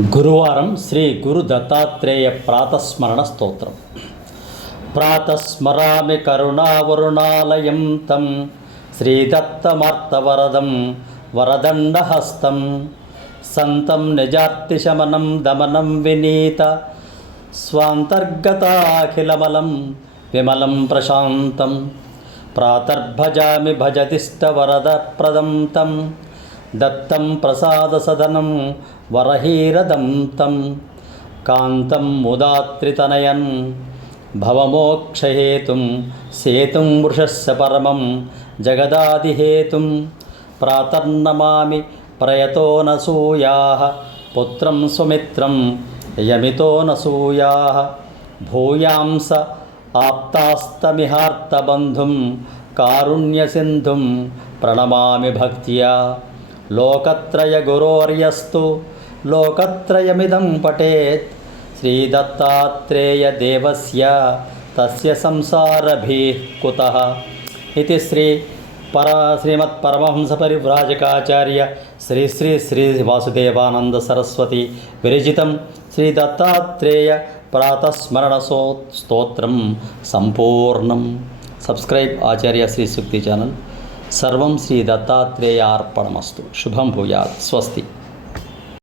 గురువారం శ్రీ గురు దత్తాత్రేయ ప్రాతస్మరణ స్తోత్రం. ప్రాతస్మరామి కరుణావరుణాలయం తం శ్రీదత్తమార్తవరదం వరదండహస్తం సంతం నిజార్తిశమనం దమనం వినీత స్వాంతర్గతాఖిలమలం విమలం ప్రశాంతం ప్రాతర్భజామి భజతిష్టవరదప్రదం తం. దత్తం ప్రసాదసదనం వరహీరదం తం కాంతం ముదాత్రితనయన్ భవమోక్షహేతుం సేతుం వృషస్య పరమం జగదాదిహేతుం ప్రాతర్నమామి ప్రయతో నసూయా పుత్రం సుమిత్రం యమితో నసూయా భూయాంస ఆప్తాస్తమిహార్తబంధుం కారుణ్యసింధుం ప్రణమామి భక్త్యా। लोकत्रयगुरोर्यस्तु। लोकत्रयमिदं पठेत्। श्रीदत्तात्रेयदेवस्य तस्य संसारभिः कुतः? इति श्री परा श्रीमत्परमहंसपरिव्राजकाचार्य श्री श्री श्री वासुदेवानन्दसरस्वती विरचितं श्रीदत्तात्रेय प्रातस्मरणसो, स्तोत्रं सम्पूर्णं सब्स्क्रैब् आचार्य श्री सुक्ति चानल् सर्व श्री दत्तात्रेयार्पणमस्तु शुभम भूयात्। स्वस्ति।